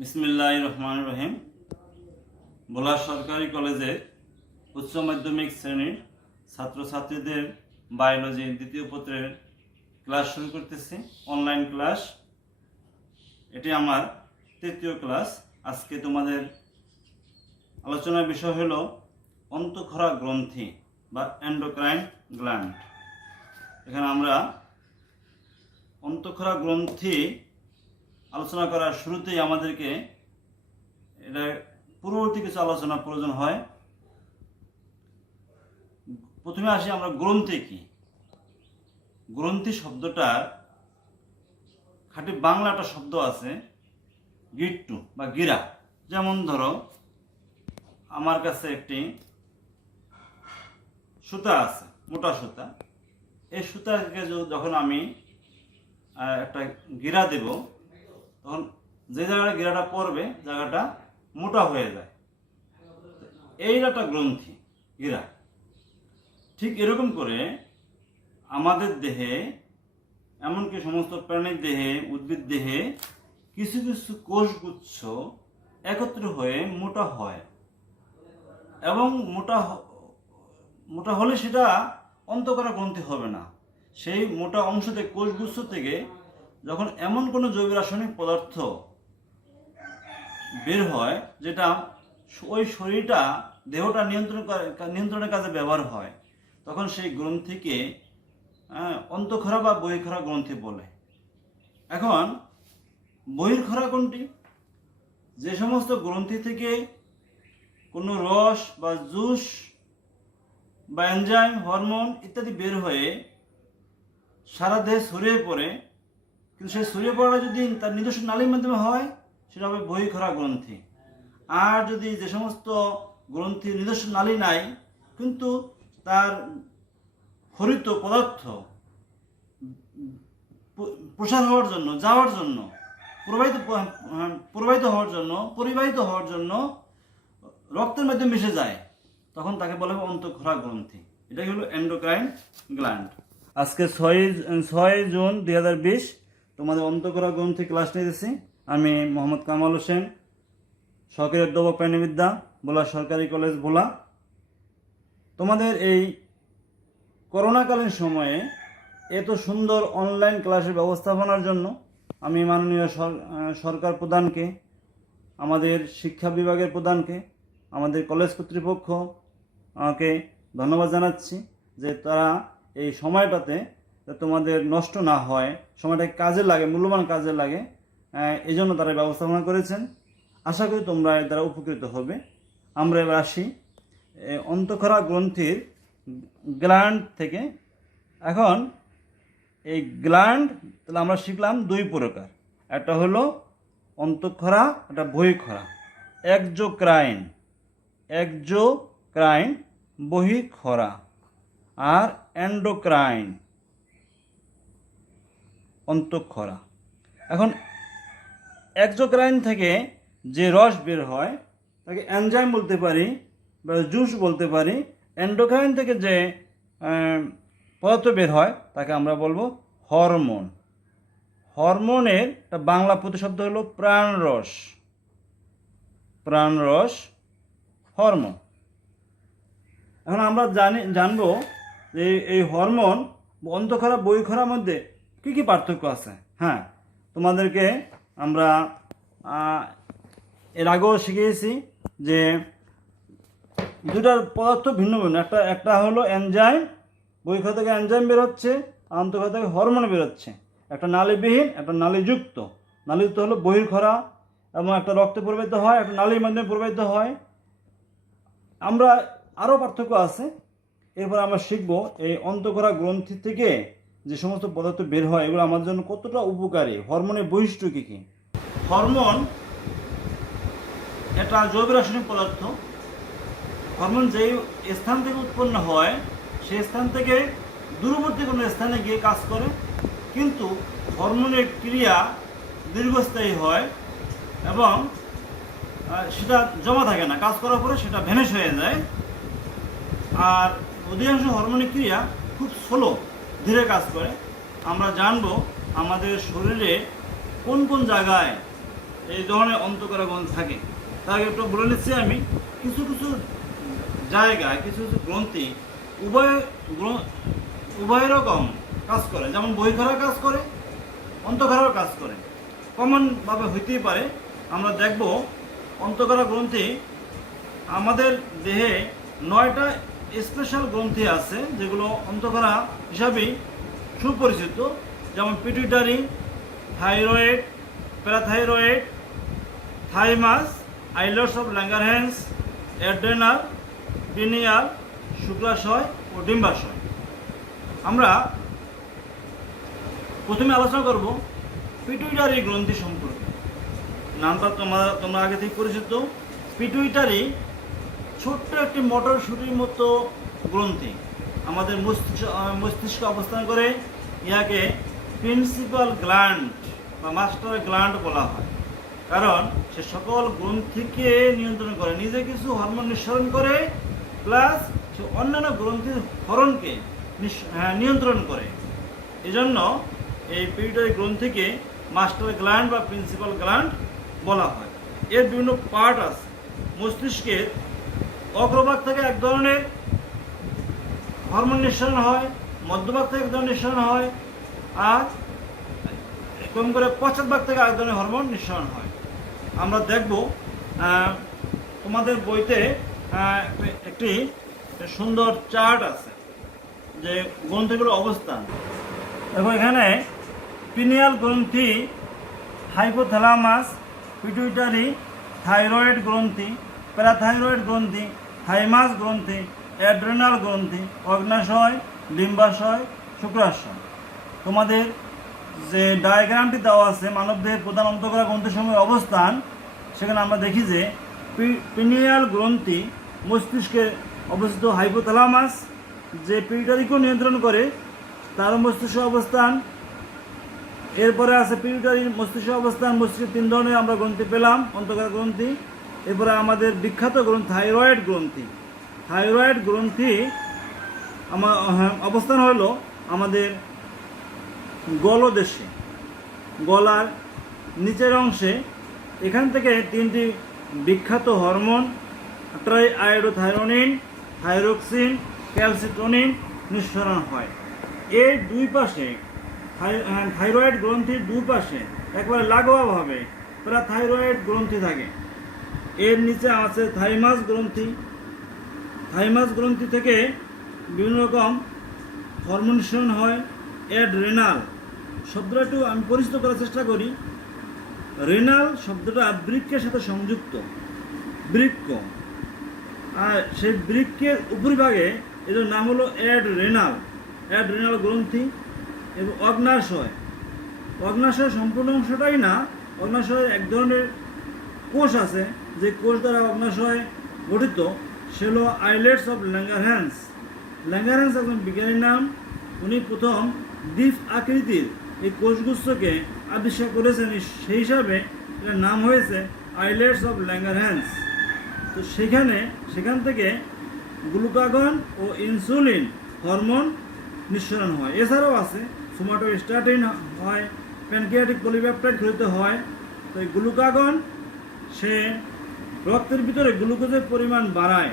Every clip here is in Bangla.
বিসমিল্লাহির রহমানির রহিম। ভোলা সরকারি কলেজে উচ্চ মাধ্যমিক শ্রেণীর ছাত্রছাত্রীদের বায়োলজি দ্বিতীয় পত্রের ক্লাস শুরু করতেছি, অনলাইন ক্লাস। এটি আমার তৃতীয় ক্লাস। আজকে তোমাদের আলোচনার বিষয় হলো অন্তঃক্ষরা গ্রন্থি বা এন্ডোক্রাইন গ্ল্যান্ড। এখানে আমরা অন্তঃক্ষরা গ্রন্থি আলোচনা করার শুরুতেই আমাদেরকে এটা পূর্ববর্তী কিছু আলোচনা প্রয়োজন হয়। প্রথমে আসি আমরা গ্রন্থি কি। গ্রন্থি শব্দটার খাঁটি বাংলা একটা শব্দ আছে গিট্টু বা গিরা। যেমন ধরো আমার কাছে একটি সুতা আছে, মোটা সুতা। এই সুতাকে যখন আমি একটা গিরা দেব, তখন যে জায়গাটা গিরাটা পড়বে জায়গাটা মোটা হয়ে যায়। এই একটা গ্রন্থি গিরা। ঠিক এরকম করে আমাদের দেহে, এমনকি সমস্ত প্রাণীর দেহে, উদ্ভিদ দেহে কিছু কিছু কোষগুচ্ছ একত্র হয়ে মোটা হয়, এবং মোটা হলে সেটা অন্তঃক্ষরা গ্রন্থি হবে না। সেই মোটা অংশ থেকে, কোষগুচ্ছ থেকে যখন এমন কোনো জৈব রাসায়নিক পদার্থ বের হয় যেটা ওই শরীরটা, দেহটা নিয়ন্ত্রণের কাজে ব্যবহার হয়, তখন সেই গ্রন্থিকে অন্তঃক্ষরা বা বহিঃক্ষরা গ্রন্থি বলে। এখন বহিঃক্ষরা কোনটি? যে সমস্ত গ্রন্থি থেকে কোনো রস বা জুস বা এনজাইম, হরমোন ইত্যাদি বের হয়ে সারা দেহে ছড়িয়ে পড়ে, কিন্তু সেই ছড়িয়ে পড়াটা যদি তার নিজস্ব নালীর মাধ্যমে হয় সেটা হবে বহিঃক্ষরা গ্রন্থি। আর যদি যে সমস্ত গ্রন্থির নিজস্ব নালী নাই, কিন্তু তার হরিত পদার্থ প্রসার হওয়ার জন্য, যাওয়ার জন্য, পরিবাহিত হওয়ার জন্য রক্তের মাধ্যমে মিশে যায়, তখন তাকে বলা হবে অন্তঃক্ষরা গ্রন্থি। এটাই হলো এন্ডোক্রাইন গ্ল্যান্ড। আজকে 6 জুন 2020 তোমাদের অন্তঃক্ষরা গ্রন্থি ক্লাস নিতেছি। আমি মোহাম্মদ কামাল হোসেন, সহকারী অধ্যাপক প্রাণীবিদ্যা, ভোলা সরকারি কলেজ ভোলা। তোমাদের এই করোনাকালীন সময়ে এত সুন্দর অনলাইন ক্লাসের ব্যবস্থাপনার জন্য আমি মাননীয় সরকার প্রধানকে, আমাদের শিক্ষা বিভাগের প্রধানকে, আমাদের কলেজ কর্তৃপক্ষকে ধন্যবাদ জানাচ্ছি যে তারা এই সময়টাতে তোমাদের নষ্ট না হয়, সময়টা কাজে লাগে, মূল্যবান কাজে লাগে, এই জন্য তারা ব্যবস্থাপনা করেছেন। আশা করি তোমরা এর দ্বারা উপকৃত হবে। আমরা এবার আসি অন্তঃক্ষরা গ্রন্থির গ্ল্যান্ড থেকে। এখন এই গ্ল্যান্ড তাহলে আমরা শিখলাম দুই প্রকার, একটা হলো অন্তঃক্ষরা, একটা বহিঃক্ষরা। একজোক্রাইন বহিঃক্ষরা, আর এন্ডোক্রাইন অন্তঃক্ষরা। এখন একজোক্রাইন থেকে যে রস বের হয় তাকে এনজাইম বলতে পারি বা জুস বলতে পারি। এন্ডোক্রাইন থেকে যে পদার্থ বের হয় তাকে আমরা বলবো হরমোন। হরমোনের একটা বাংলা প্রতিশব্দ হলো প্রাণরস। প্রাণরস হরমোন। এখন আমরা জানবো যে এই হরমোন অন্তঃক্ষরা বহিঃক্ষরার মধ্যে কী কী পার্থক্য আছে। হ্যাঁ, তোমাদেরকে আমরা এর আগেও শিখিয়েছি যে দুটার পদার্থ ভিন্ন ভিন্ন। একটা হলো এনজাইম, বহিঃক্ষরা থেকে এনজাইম বেরোচ্ছে, অন্তঃক্ষরা থেকে হরমোন বেরোচ্ছে। একটা নালীবিহীন, একটা নালীযুক্ত। নালীযুক্ত হলো বহিঃক্ষরা, এবং একটা রক্তে প্রবাহিত হয়, একটা নালীর মাধ্যমে প্রবাহিত হয়। আমরা আরও পার্থক্য আছে। এরপর আমরা শিখব এই অন্তঃক্ষরা গ্রন্থি থেকে যে সমস্ত পদার্থ বের হয় এগুলো আমাদের জন্য কতটা উপকারী, হরমোনের বৈশিষ্ট্য কী কী। হরমোন একটা জৈব রাসায়নিক পদার্থ। হরমোন যেই স্থান থেকে উৎপন্ন হয় সেই স্থান থেকে দূরবর্তী কোনো স্থানে গিয়ে কাজ করে, কিন্তু হরমোনের ক্রিয়া দীর্ঘস্থায়ী হয় এবং সেটা জমা থাকে না। কাজ করার পরে সেটা ভ্যানিশ হয়ে যায়। আর অধিকাংশ হরমোনের ক্রিয়া খুব স্লো, ধীরে কাজ করে। আমরা জানবো আমাদের শরীরে কোন কোন জায়গায় এই ধরনের অন্তঃকরা গ্রন্থি থাকে। তার একটু বলে নিচ্ছি আমি, কিছু কিছু জায়গায় কিছু কিছু গ্রন্থি উভয় রকম কাজ করে, যেমন বহিঃখরা কাজ করে, অন্তঃখরাও কাজ করে, কমনভাবে হইতেই পারে। আমরা দেখব অন্তঃকরা গ্রন্থি আমাদের দেহে 9টা স্পেশাল গ্রন্থি আছে যেগুলো অন্তঃকরা হিসাবেই সুপরিচিত, যেমন pituitary, thyroid, parathyroid, thymus, islets of Langerhans, adrenal, pineal, শুক্রাশয় ও ডিম্বাশয়। আমরা প্রথমে আলোচনা করব পিটুইটারি গ্রন্থি সম্পর্কে। নামটা তোমরা আগে থেকে পরিচিত। পিটুইটারি ছোট্ট একটি মটরশুঁটির মতো গ্রন্থি, আমাদের মস্তিষ্কে অবস্থান করে। ইহাকে প্রিন্সিপাল গ্ল্যান্ড বা মাস্টার গ্ল্যান্ড বলা হয়, কারণ সে সকল গ্রন্থিকে নিয়ন্ত্রণ করে, নিজে কিছু হরমোন নিঃসরণ করে, প্লাস সে অন্যান্য গ্রন্থির ক্ষরণকে নিয়ন্ত্রণ করে। এজন্য এই পিটুইটারি গ্রন্থিকে মাস্টার গ্ল্যান্ড বা প্রিন্সিপাল গ্ল্যান্ড বলা হয়। এর বিভিন্ন পার্ট আছে। মস্তিষ্কের অগ্রভাগ থেকে এক ধরনের হরমোন নিঃসরণ হয়, মধ্যভাগ থেকে এক ধরনের নিঃসরণ হয়, আর কম করে পশ্চাৎভাগ থেকে এক ধরনের হরমোন নিঃসরণ হয়। আমরা দেখব তোমাদের বইতে একটি সুন্দর চার্ট আছে যে গ্রন্থিগুলোর অবস্থান। দেখো এখানে পিনিয়াল গ্রন্থি, হাইপোথ্যালামাস, পিটুইটারি, থাইরয়েড গ্রন্থি, প্যারাথাইরয়েড গ্রন্থি, থাইমাস গ্রন্থি, অ্যাড্রেনাল গ্রন্থি, অগ্নাশয়, ডিম্বাশয়, শুক্রাশয়। তোমাদের যে ডায়াগ্রামটি দেওয়া আছে মানবদেহের প্রধান অন্তঃকরা গ্রন্থিসমূহের অবস্থান, সেখানে আমরা দেখি যে পিনিয়াল গ্রন্থি মস্তিষ্কে অবস্থিত, হাইপোথ্যালামাস যে পিটুইটারিকেও নিয়ন্ত্রণ করে তার মস্তিষ্ক অবস্থান। এরপরে আছে পিটুইটারি মস্তিষ্ক অবস্থান। মস্তিষ্কে 3 ধরনের আমরা গ্রন্থি পেলাম, অন্তঃকরা গ্রন্থি। এরপরে আমাদের বিখ্যাত গ্রন্থি থাইরয়েড গ্রন্থি। থাইরয়েড গ্রন্থি অবস্থান হলো আমাদের গলদেশে, গলার নিচের অংশে। এখান থেকে 3টি বিখ্যাত হরমোন ট্রাইআয়োডোথাইরোনিন, থাইরোক্সিন, ক্যালসিটোনিন নিঃসরণ হয়। এর দুই পাশে থাইরয়েড গ্রন্থির দুই পাশে একবারে লাগোয়াভাবে প্যারাথাইরয়েড গ্রন্থি থাকে। এর নিচে আছে থাইমাস গ্রন্থি। থাইমাস গ্রন্থি থেকে বিভিন্ন রকম হরমোন নিঃসরণ হয়। অ্যাড্রেনাল শব্দটা একটু আমি পরিচিত করার চেষ্টা করি। রেনাল শব্দটা বৃক্কের সাথে সংযুক্ত, বৃক্ক, আর সেই বৃক্কের উপরিভাগে এর নাম হলো অ্যাড্রেনাল, অ্যাড্রেনাল গ্রন্থি। এবং অগ্নাশয়, অগ্নাশয় সম্পূর্ণ অংশটাই না, অগ্নাশয় এক ধরনের কোষ আছে যে কোষ দ্বারা অগ্নাশয় গঠিত, সে হলো আইলেটস অফ ল্যাঙ্গারহ্যান্স। ল্যাঙ্গারহ্যান্স একজন বিজ্ঞানীর নাম। উনি প্রথম দ্বীপ আকৃতির এই কোষগুচ্ছকে আবিষ্কার করেছেন, সেই হিসাবে এটার নাম হয়েছে আইলেটস অফ ল্যাঙ্গারহ্যান্স। তো সেখান থেকে গ্লুকাগন ও ইনসুলিন হরমোন নিঃসরণ হয়। এছাড়াও আছে সোমাটোস্ট্যাটিন হয়, প্যানক্রিয়াটিক পলিপেপটাইড গঠিত হয়। তো এই গ্লুকাগন সে রক্তের ভিতরে গ্লুকোজের পরিমাণ বাড়ায়,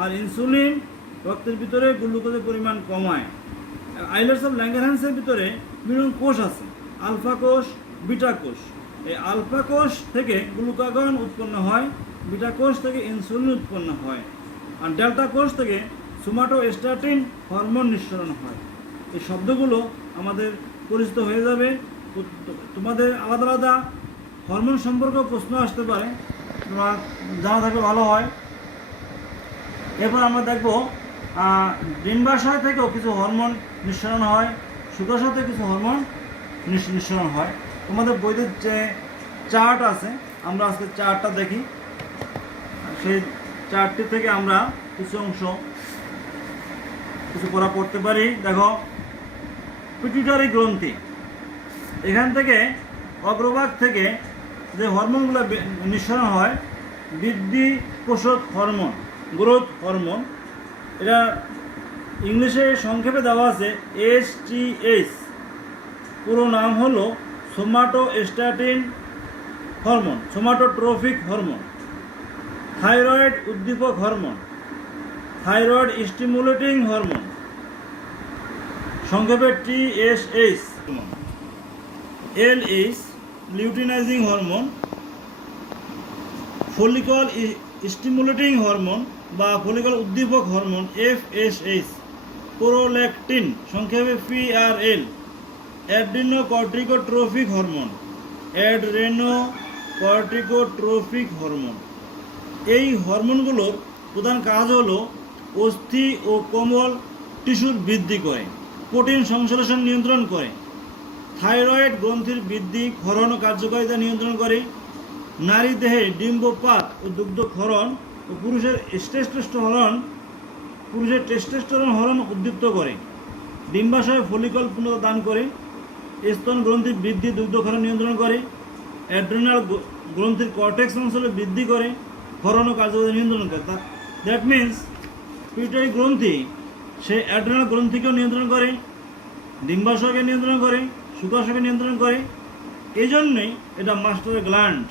আর ইনসুলিন রক্তের ভিতরে গ্লুকোজের পরিমাণ কমায়। আইলেটস অফ ল্যাঙ্গারহ্যান্সের ভিতরে বিভিন্ন কোষ আছে, আলফা কোষ, বিটা কোষ। এই আলফা কোষ থেকে গ্লুকাগন উৎপন্ন হয়, বিটা কোষ থেকে ইনসুলিন উৎপন্ন হয়, আর ডেল্টা কোষ থেকে সোমাটোস্ট্যাটিন হরমোন নিঃসরণ হয়। এই শব্দগুলো আমাদের পরিচিত হয়ে যাবে। তোমাদের আলাদা আলাদা হরমোন সম্পর্কে প্রশ্ন আসতে পারে, তোমার জানা থাকলে ভালো হয়। এরপর আমরা দেখব ডিম্বাশয় থেকেও কিছু হরমোন নিঃসরণ হয়, শুক্রাশয় থেকে কিছু হরমোন নিঃসরণ হয়। তোমাদের বইতে যে চার্ট আছে, আমরা আজকে চার্টটা দেখি। সেই চার্টটি থেকে আমরা কিছু অংশ কিছু পড়া পড়তে পারি। দেখো, পিটুইটারি গ্রন্থি, এখান থেকে অগ্রভাগ থেকে যে হরমোনগুলো নিঃসরণ হয়, বৃদ্ধি পোষক হরমোন, গ্রোথ হরমোন। এটা ইংলিশে সংক্ষেপে দেওয়া আছে STH। পুরো নাম হলো somatostatin hormone, somatotrophic hormone, thyroid উদ্দীপক হরমোন, থাইরয়েড স্টিমুলেটিং হরমোন, সংক্ষেপে TSH, LH luteinising hormone, follicle stimulating hormone বা ফলিকল উদ্দীপক হরমোন FSH, প্রোল্যাকটিন সংক্ষেপে PRL, অ্যাড্রিনোকর্টিকোট্রফিক হরমোন, অ্যাড্রেনোকর্টিকোট্রফিক হরমোন। এই হরমোনগুলোর প্রধান কাজ হলো অস্থি ও কোমল টিস্যুর বৃদ্ধি করে, প্রোটিন সংশ্লেষণ নিয়ন্ত্রণ করে, থাইরয়েড গ্রন্থির বৃদ্ধি, ক্ষরণ ও কার্যকারিতা নিয়ন্ত্রণ করে, নারী দেহে ডিম্বপাত ও দুগ্ধক্ষরণ ও পুরুষের টেস্টোস্টেরন হরণ উদ্দীপ্ত করে, ডিম্বাশয় ফলিকল পূর্ণতা দান করে, স্তন গ্রন্থির বৃদ্ধি, দুগ্ধক্ষরণ নিয়ন্ত্রণ করে, অ্যাড্রিনাল গ্রন্থির কর্টেক্স অঞ্চলে বৃদ্ধি করে, ক্ষরণ ও কার্যকারিতা নিয়ন্ত্রণ করে। দ্যাট মিনস পিটুইটারি গ্রন্থি সে অ্যাড্রিনাল গ্রন্থিকেও নিয়ন্ত্রণ করে, ডিম্বাশয়কে নিয়ন্ত্রণ করে, শুক্রাশয়কে নিয়ন্ত্রণ করে। এই জন্যই এটা মাস্টার গ্ল্যান্ড।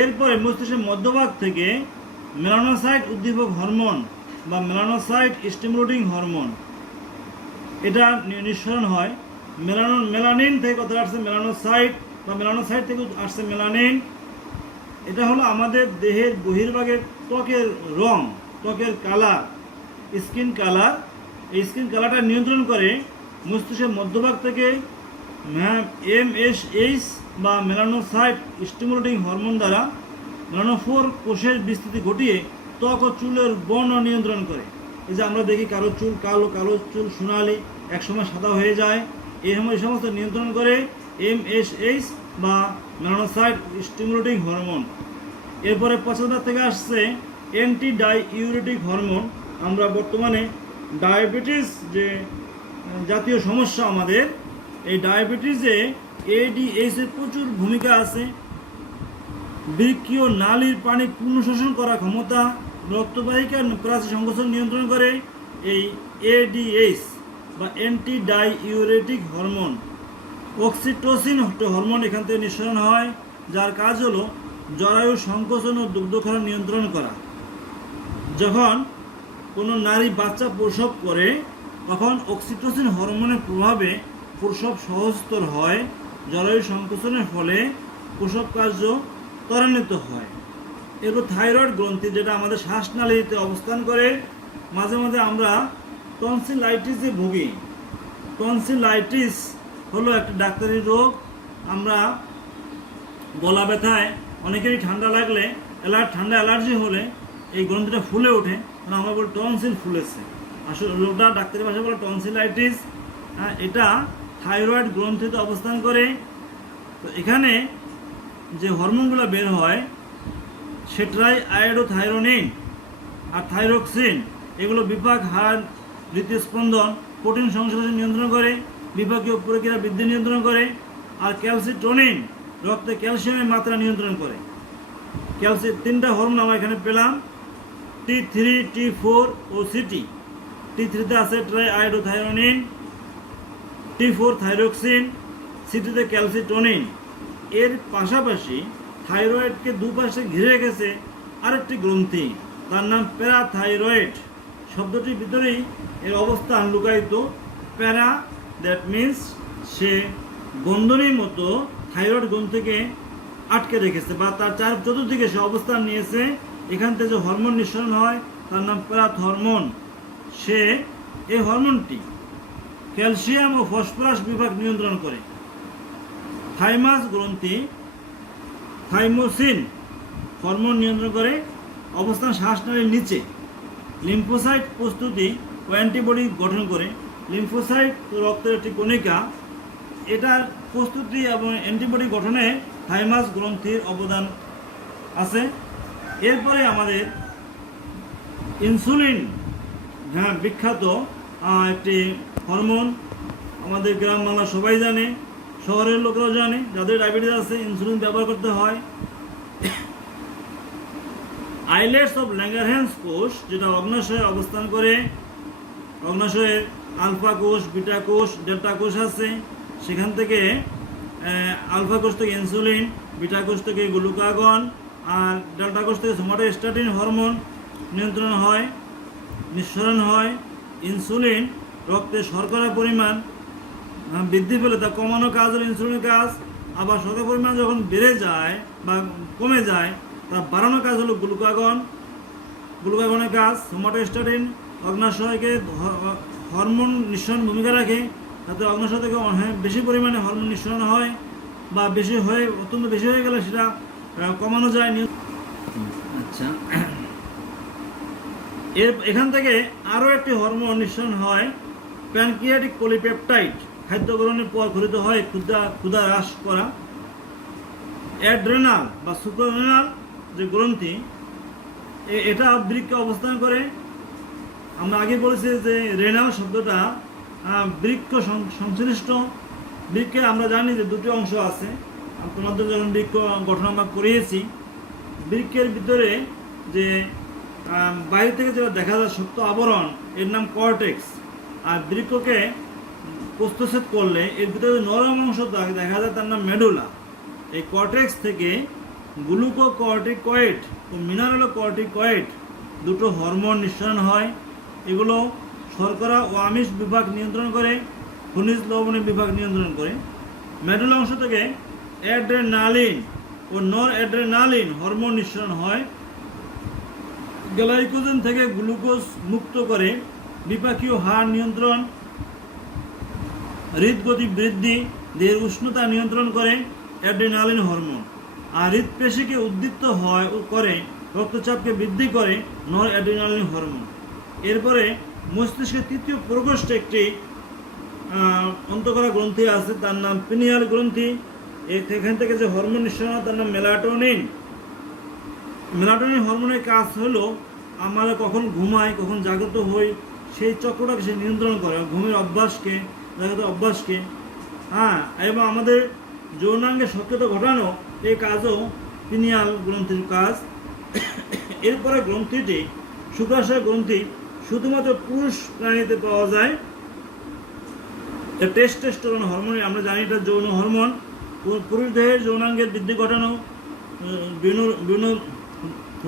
এরপরে মস্তিষ্কের মধ্যভাগ থেকে মেলানোসাইট উদ্দীপক হরমোন বা মেলানোসাইট স্টিমুলেটিং হরমোন এটা নিঃসরণ হয়। মেলানিন থেকে কথাটা আসছে মেলানোসাইট, বা মেলানোসাইট থেকে আসছে মেলানিন। এটা হলো আমাদের দেহের বহির্ভাগের ত্বকের রং, ত্বকের কালার, স্কিন কালার। এই স্কিন কালারটা নিয়ন্ত্রণ করে মস্তিষ্কের মধ্যভাগ থেকে MSH বা মেলানোসাইট স্টিমুলেটিং হরমোন দ্বারা মেলানোফোর কোষের বিস্তৃতি ঘটিয়ে ত্বক ও চুলের বর্ণ নিয়ন্ত্রণ করে। এই যে আমরা দেখি কারো চুল কালো, কারো চুল সোনালি, একসময় সাদা হয়ে যায়, এই সমস্ত নিয়ন্ত্রণ করে MSH বা মেলানোসাইট স্টিমুলেটিং হরমোন। এরপরে পছন্দার থেকে আসছে অ্যান্টি ডাইউরেটিক হরমোন। আমরা বর্তমানে ডায়াবেটিস যে জাতীয় সমস্যা আমাদের, এই ডায়াবেটিসে ADH এর প্রচুর ভূমিকা আছে। বৃক্কীয় নালীর পানি পুনঃশোষণ করার ক্ষমতা, রক্তবাহিকার প্রাচীর সংকোচন নিয়ন্ত্রণ করে এই ADH বা anti diuretic hormone. Oxytocin hormone এখান থেকে নিঃসরণ হয়, যার কাজ হলো জরায়ু সংকোচন ও দুগ্ধক্ষরণ নিয়ন্ত্রণ করা। যখন কোনো নারী বাচ্চা প্রসব করে তখন অক্সিটোসিন হরমোনের প্রভাবে প্রসব সহজতর হয়, জরায়ু সংকোচনের ফলে প্রসব কার্য ত্বরান্বিত হয়। এরপর থাইরয়েড গ্রন্থি, যেটা আমাদের শ্বাসনালীতে অবস্থান করে। মাঝে মাঝে আমরা টনসিলাইটিসে ভুগি। টনসিলাইটিস হলো একটা ডাক্তারি রোগ। আমরা গলা ব্যথায়, অনেকেরই ঠান্ডা লাগলে, ঠান্ডা অ্যালার্জি হলে এই গ্রন্থিটা ফুলে ওঠে, আমরা বলি টনসিল ফুলেছে। আসলে রোগটা ডাক্তারি ভাষায় বলে টনসিলাইটিস। এটা থাইরয়েড গ্রন্থিতে অবস্থান করে। তো এখানে যে হরমোনগুলো বের হয় সেটাই আয়োডোথাইরোনিন আর থাইরোক্সিন, এগুলো বিপাক, হাড়, হৃদস্পন্দন, প্রোটিন সংশ্লেষণ নিয়ন্ত্রণ করে, বিপাকীয় প্রক্রিয়া বৃদ্ধি নিয়ন্ত্রণ করে। আর ক্যালসিটোনিন রক্তে ক্যালসিয়ামের মাত্রা নিয়ন্ত্রণ করে। তিনটা হরমোন আমরা এখানে পেলাম, T3, T4 ও CT। T3-তে আছে ট্রাইআয়োডোথাইরোনিন, T4 থাইরোক্সিন, CT-তে ক্যালসিটোনিন। এর পাশাপাশি থাইরয়েডকে দুপাশে ঘিরে রেখেছে আরেকটি গ্রন্থি, তার নাম প্যারাথাইরয়েড। শব্দটির ভিতরেই এর অবস্থান লুকায়িত। প্যারা, দ্যাট মিনস সে বন্ধনীর মতো থাইরয়েড গ্রন্থিকে আটকে রেখেছে বা তার চতুর্দিকে সে অবস্থান নিয়েছে। এখান থেকে যে হরমোন নিঃসরণ হয় তার নাম প্যারাথরমোন। সে এই হরমোনটি ক্যালসিয়াম ও ফসফরাস বিভাগ নিয়ন্ত্রণ করে। থাইমাস গ্রন্থি থাইমোসিন হরমোন নিয়ন্ত্রণ করে, অবস্থান শ্বাসনালীর নিচে। লিম্ফোসাইট প্রস্তুতি ও অ্যান্টিবডি গঠন করে। লিম্ফোসাইট রক্তের একটি কণিকা, এটার প্রস্তুতি এবং অ্যান্টিবডি গঠনে থাইমাস গ্রন্থির অবদান আছে। এরপরে আমাদের ইনসুলিন, বিখ্যাত একটি হরমোন, আমাদের গ্রাম বাংলা সবাই জানে, শহরের লোকরাও জানে। যাদের ডায়াবেটিস আছে ইনসুলিন ব্যবহার করতে হয়। আইলেটস অফ ল্যাঙ্গারহ্যান্স কোষ, যেটা অগ্নাশয়ে অবস্থান করে। অগ্নাশয়ের আলফা কোষ, বিটা কোষ, ডেল্টা কোষ আছে। সেখান থেকে আলফা কোষ থেকে ইনসুলিন, বিটা কোষ থেকে গ্লুকাগন, আর ডেল্টা কোষ থেকে সোমাটোস্ট্যাটিন হরমোন নিঃসরণ হয়। ইনসুলিন রক্তে শর্করার পরিমাণ বৃদ্ধি পেলে তা কমানো কাজ হলো ইনসুলিনের কাজ। আবার শর্করার পরিমাণ যখন বেড়ে যায় বা কমে যায় তা বাড়ানোর কাজ হলো গ্লুকাগনের কাজ। সোমাটোস্ট্যাটিন অগ্নাশয়কে হরমোন নিঃসরণ ভূমিকা রাখে, তাতে অগ্নাশয় থেকে বেশি পরিমাণে হরমোন নিঃসরণ হয় বা অত্যন্ত বেশি হয়ে গেলে সেটা কমানো যায়। আচ্ছা, এখান থেকে আরও একটি হরমোন নিঃসরণ হয়, প্যানক্রিয়াটিক পলিপেপটাইড, খাদ্য গ্রহণের পর ঘটিত হয় ক্ষুধা হ্রাস করা। অ্যাড্রেনাল বা সুপ্রারেনাল যে গ্রন্থি, এটা বৃক্কে অবস্থান করে। আমরা আগে বলেছি যে রেনাল শব্দটা বৃক্ক সংশ্লিষ্ট। বৃক্কে আমরা জানি যে দুটি অংশ আছে, তোমাদের যখন বৃক্ক গঠন আমরা করিয়েছি, বৃক্কের ভিতরে যে বাইরে থেকে যেটা দেখা যায় শক্ত আবরণ, এর নাম কর্টেক্স। আর বৃক্ককে প্রস্থচ্ছেদ করলে এর ভিতরে নরম অংশ দেখা যায়, তার নাম মেডুলা। এই কর্টেক্স থেকে গ্লুকোকর্টিকয়েড ও মিনারেলোকর্টিকয়েড দুটো হরমোন নিঃসরণ হয়। এগুলো শর্করা ও আমিষ বিভাগ নিয়ন্ত্রণ করে, খনিজ লবণের বিভাগ নিয়ন্ত্রণ করে। মেডুলা অংশ থেকে অ্যাড্রেনালিন ও নর অ্যাড্রেনালিন হরমোন নিঃসরণ হয়। গ্লাইকোজেন থেকে গ্লুকোজ মুক্ত করে, বিপাকীয় হার নিয়ন্ত্রণ, হৃদগতি বৃদ্ধি, দেহের উষ্ণতা নিয়ন্ত্রণ করে অ্যাড্রেনালিন হরমোন। আর হৃদপেশিকে উদ্দীপ্ত করে, রক্তচাপকে বৃদ্ধি করে নর অ্যাড্রেনালিন হরমোন। এরপরে মস্তিষ্কের তৃতীয় প্রকোষ্ঠে একটি অন্তঃকরা গ্রন্থি আছে, তার নাম পিনিয়াল গ্রন্থি। এখান থেকে যে হরমোন নিঃসরণ হয় তার নাম মেলাটোনিন। মেলাটোনিন হরমোনের কাজ হলো আমরা কখন ঘুমাই, কখন জাগ্রত হই, সেই চক্রটাকে সে নিয়ন্ত্রণ করে, ঘুমের অভ্যাসকে, জাগ্রত অভ্যাসকে। এবং আমাদের যৌনাঙ্গে সক্রিয়তা ঘটানো, এই কাজও পিনিয়াল গ্রন্থির কাজ। এরপরে গ্রন্থিটি শুক্রাশয় গ্রন্থি শুধুমাত্র পুরুষ প্রাণীতে পাওয়া যায়। টেস্টোস্টেরন হরমোন, আমরা জানি এটা যৌন হরমোন। পুরুষ দেহের যৌনাঙ্গের বৃদ্ধি ঘটানো, বিভিন্ন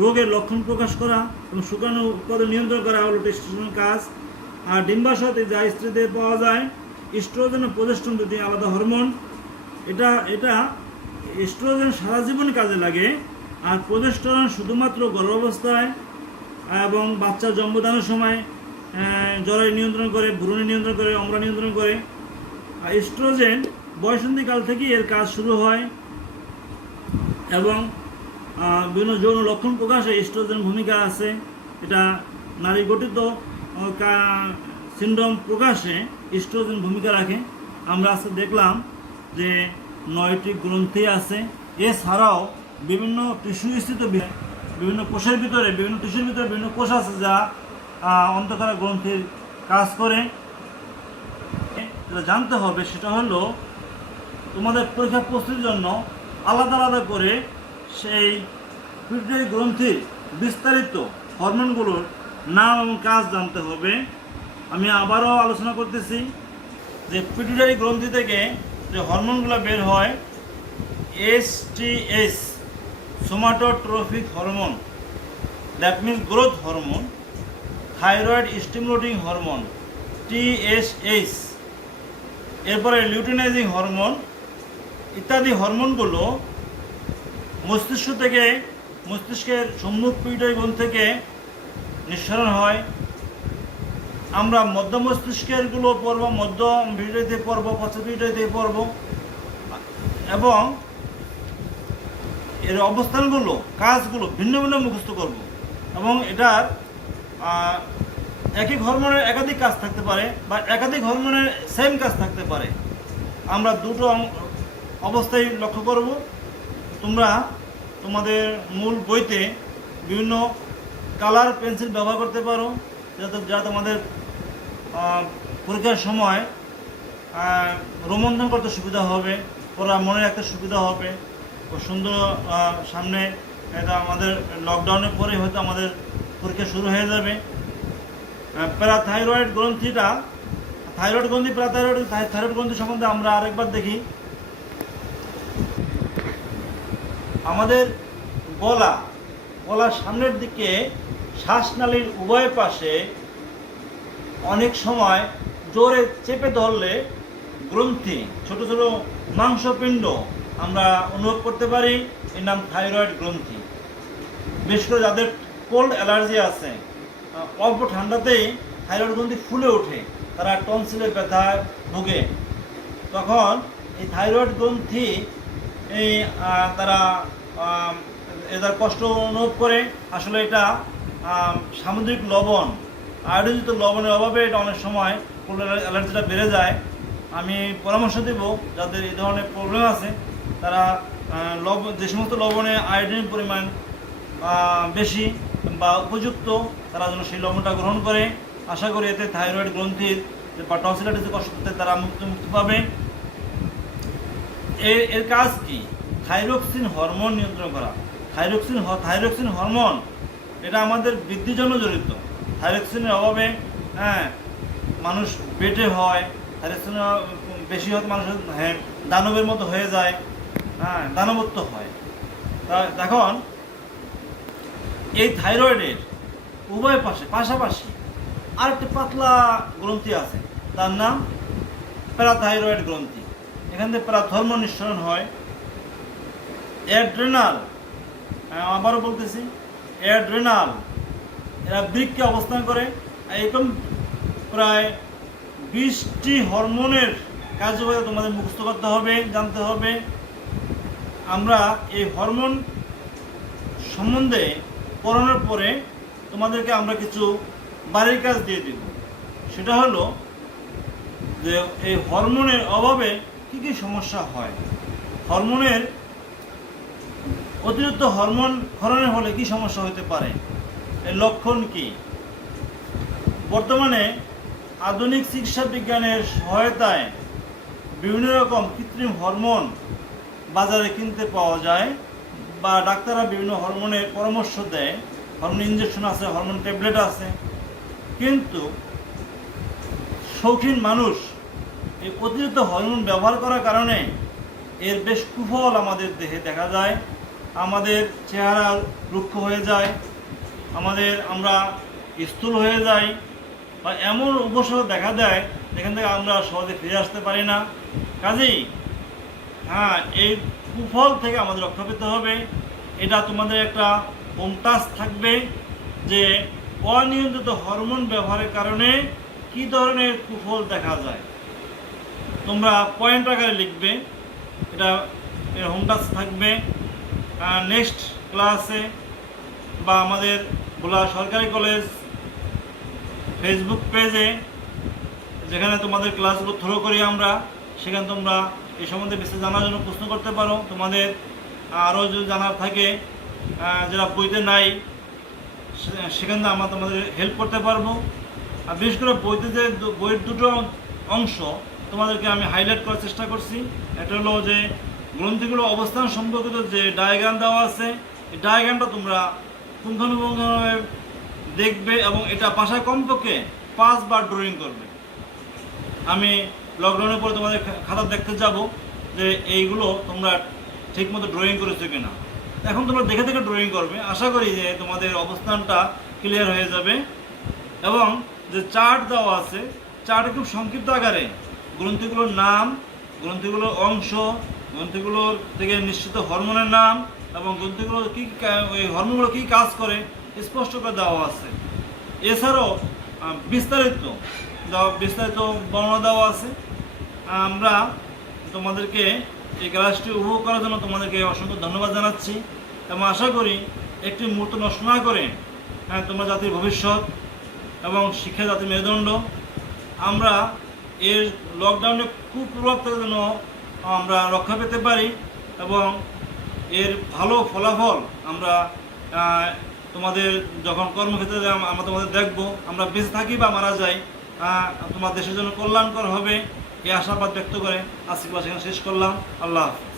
রোগের লক্ষণ প্রকাশ করা এবং শুক্রাণু উৎপাদন নিয়ন্ত্রণ করা হলো টেস্টোস্টেরনের কাজ। আর ডিম্বাশয়তে যা স্ত্রীদের পাওয়া যায়, ইস্ট্রোজেন ও প্রজেস্টেরন দুটি আলাদা হরমোন। এটা ইস্ট্রোজেন সারা জীবন কাজে লাগে, আর প্রজেস্টেরন শুধুমাত্র গর্ভাবস্থায় এবং বাচ্চা জন্মদানের সময় জরায়ু নিয়ন্ত্রণ করে, ভ্রূণ নিয়ন্ত্রণ করে, অম্ল নিয়ন্ত্রণ করে। আর ইস্ট্রোজেন বয়সন্ধিকাল থেকেই এর কাজ শুরু হয় এবং বিভিন্ন যৌন লক্ষণ প্রকাশে ইস্ট্রোজেন ভূমিকা আছে। এটা নারী গঠিত সিন্ড্রোম প্রকাশে ইস্ট্রোজেন ভূমিকা রাখে। আমরা আজকে দেখলাম যে 9টি গ্রন্থি আছে। এছাড়াও বিভিন্ন টিস্যুস্থিত বিভিন্ন কোষের ভিতরে, বিভিন্ন টিস্যুর ভিতরে বিভিন্ন কোষ আছে যা অন্তঃকরা গ্রন্থির কাজ করে। যেটা জানতে হবে সেটা হলো তোমাদের পরীক্ষা প্রস্তুতির জন্য আলাদা আলাদা করে সেই পিটুইটারি গ্রন্থির বিস্তারিত হরমোনগুলোর নাম এবং কাজ জানতে হবে। আমি আবারও আলোচনা করতেছি যে পিটুইটারি গ্রন্থি থেকে যে হরমোনগুলো বের হয়, STH somatotrophic hormone, that means growth hormone, thyroid stimulating hormone TSH, এরপরে লিউটিনাইজিং হরমোন ইত্যাদি হরমোনগুলো মস্তিষ্কের সম্মুখ পিটুইটারি গ্রন্থি থেকে নিঃসরণ হয়। আমরা মধ্য মস্তিষ্কেরগুলো পড়ব, মধ্য পিটুইটারিতে পড়ব, পশ্চ পিটুইটারিতে পড়ব এবং এর অবস্থানগুলো, কাজগুলো ভিন্ন ভিন্ন মুখস্থ করব। এবং এটার একই হরমোনের একাধিক কাজ থাকতে পারে বা একাধিক হরমোনের সেম কাজ থাকতে পারে। আমরা দুটো অবস্থায় লক্ষ্য করব। তোমরা তোমাদের মূল বইতে বিভিন্ন কালার পেন্সিল ব্যবহার করতে পারো, যা তোমাদের পরীক্ষার সময় রোমন্থন করতে সুবিধা হবে, পড়া মনে রাখতে সুবিধা হবে। সুন্দর সামনে এটা আমাদের লকডাউনের পরে হয়তো আমাদের পরীক্ষা শুরু হয়ে যাবে। প্যারাথাইরয়েড গ্রন্থিটা, থাইরয়েড গ্রন্থি, প্যারাথাইরয়েড, থাইরয়েড গ্রন্থি সম্বন্ধে আমরা আরেকবার দেখি। আমাদের গলার সামনের দিকে শ্বাসনালীর উভয় পাশে অনেক সময় জোরে চেপে ধরলে গ্রন্থি, ছোট ছোট মাংসপিণ্ড আমরা অনুভব করতে পারি, এর নাম থাইরয়েড গ্রন্থি। বিশেষ করে যাদের কোল্ড অ্যালার্জি আছে, অল্প ঠান্ডাতেই থাইরয়েড গ্রন্থি ফুলে ওঠে, তারা টনসিলের ব্যথায় ভোগে, তখন এই থাইরয়েড গ্রন্থি তারা এদের কষ্ট অনুভব করে। আসলে এটা সামুদ্রিক লবণ, আয়োডিনযুক্ত লবণের অভাবে এটা অনেক সময় কোল্ড অ্যালার্জিটা বেড়ে যায়। আমি পরামর্শ দেব যাদের এই ধরনের প্রবলেম আছে, তারা যে সমস্ত লবণে আয়োডিনের পরিমাণ বেশি বা উপযুক্ত, তারা যেন সেই লবণটা গ্রহণ করে। আশা করি এতে থাইরয়েড গ্রন্থির বা টনসিলাইটিস যে কষ্ট করতে তারা মুক্তি পাবে। এর কাজ কি? থাইরক্সিন হরমোন নিয়ন্ত্রণ করা। থাইরক্সিন হরমোন এটা আমাদের বৃদ্ধির জন্য জড়িত। থাইরক্সিনের অভাবে মানুষ পেটে হয়, থাইরক্সিনের বেশি হতে মানুষের দানবের মতো হয়ে যায়, দানবত্ব হয়। এখন এই থাইরয়েডের উভয় পাশাপাশি আরেকটি পাতলা গ্রন্থি আছে, তার নাম প্যারাথাইরয়েড গ্রন্থি। এখান থেকে প্যারাথর্মোন নিঃসরণ হয়। অ্যাড্রেনাল, আবারও বলতেছি, অ্যাড্রেনাল এরা বৃক্কে অবস্থান করে। এরকম প্রায় 20টি হরমোনের কার্যকারিতা তোমাদের মুখস্থ করতে হবে, জানতে হবে। আমরা এই হরমোন সম্বন্ধে পড়ানোর পরে তোমাদেরকে আমরা কিছু বাড়ির কাজ দিয়ে দিব। সেটা হলো যে এই হরমোনের অভাবে কী কী সমস্যা হয়, অতিরিক্ত হরমোন ক্ষরণের হলে কি সমস্যা হতে পারে, এর লক্ষণ কি। বর্তমানে আধুনিক চিকিৎসা বিজ্ঞানের সহায়তায় বিভিন্ন রকম কৃত্রিম হরমোন বাজারে কিনতে পাওয়া যায়, বা ডাক্তাররা বিভিন্ন হরমোনের পরামর্শ দেয়। হরমোন ইঞ্জেকশন আছে, হরমোন ট্যাবলেট আছে, কিন্তু শৌখিন মানুষ এই অতিরিক্ত হরমোন ব্যবহার করার কারণে এর বেশ কুফল আমাদের দেহে দেখা যায়। আমাদের চেহারা রুক্ষ হয়ে যায়, আমরা স্থূল হয়ে যাই, বা এমন উপসর্গ দেখা দেয় যেখান থেকে আমরা সহজে ফিরে আসতে পারি না। কাজেই এই কুফল থেকে আমাদের রক্ষা পেতে হবে। এটা তোমাদের একটা হোম টাস্ক থাকবে যে অনিয়ন্ত্রিত হরমোন ব্যবহারের কারণে কি ধরনের কুফল দেখা যায়। তোমরা পয়েন্ট আকারে লিখবে, এটা হোম টাস্ক থাকবে। নেক্সট ক্লাসে বা আমাদের ভোলা সরকারি কলেজ ফেসবুক পেজে, যেখানে তোমাদের ক্লাসগুলো থ্রো করি আমরা, সেখানে তোমরা এই সম্বন্ধে বিস্তারিত জানার জন্য প্রশ্ন করতে পারো। তোমাদের আরও যদি জানার থাকে যারা বইতে নাই, সেখানে আমরা তোমাদের হেল্প করতে পারবো। আর বিশেষ করে বইয়ের দুটো অংশ তোমাদেরকে আমি হাইলাইট করার চেষ্টা করছি। একটা হলো যে গ্রন্থিগুলো অবস্থান সম্পর্কিত যে ডায়াগ্রাম দেওয়া আছে, এই ডায়াগ্রামটা তোমরা পুঙ্খানুপুঙ্খভাবে দেখবে এবং এটা বাসায় কমপক্ষে 5 বার ড্রয়িং করবে। আমি লকডাউনের পরে তোমাদের খাতা দেখতে যাব যে এইগুলো তোমরা ঠিকমতো ড্রয়িং করেছো কিনা। এখন তোমরা দেখে দেখে ড্রয়িং করবে। আশা করি যে তোমাদের অবস্থানটা ক্লিয়ার হয়ে যাবে। এবং যে চার্ট দেওয়া আছে, চার্টে খুব সংক্ষিপ্ত আকারে গ্রন্থিগুলোর নাম, গ্রন্থিগুলোর অংশ, গ্রন্থিগুলোর থেকে নিশ্চিত হরমোনের নাম এবং গ্রন্থিগুলো ওই হরমোনগুলো কী কাজ করে স্পষ্ট করে দেওয়া আছে। এছাড়াও বিস্তারিত বর্ণনা দেওয়া আছে। আমরা তোমাদেরকে এই ক্লাসটি উপভোগ করার জন্য তোমাদেরকে অসংখ্য ধন্যবাদ জানাচ্ছি এবং আশা করি একটি মুহূর্ত নষ্ট না করে তোমরা জাতির ভবিষ্যৎ এবং শিক্ষা জাতির মেরুদণ্ড। আমরা এর লকডাউনে কুপ্রভাব থেকে যেন আমরা রক্ষা পেতে পারি এবং এর ভালো ফলাফল আমরা তোমাদের যখন কর্মক্ষেত্রে আমরা তোমাদের দেখবো, আমরা বেঁচে থাকি বা মারা যাই, তোমার দেশের জন্য কল্যাণকর হবে এই আশাবাদ ব্যক্ত করে আজকে ক্লাস এখানে শেষ করলাম। আল্লাহ হাফেজ।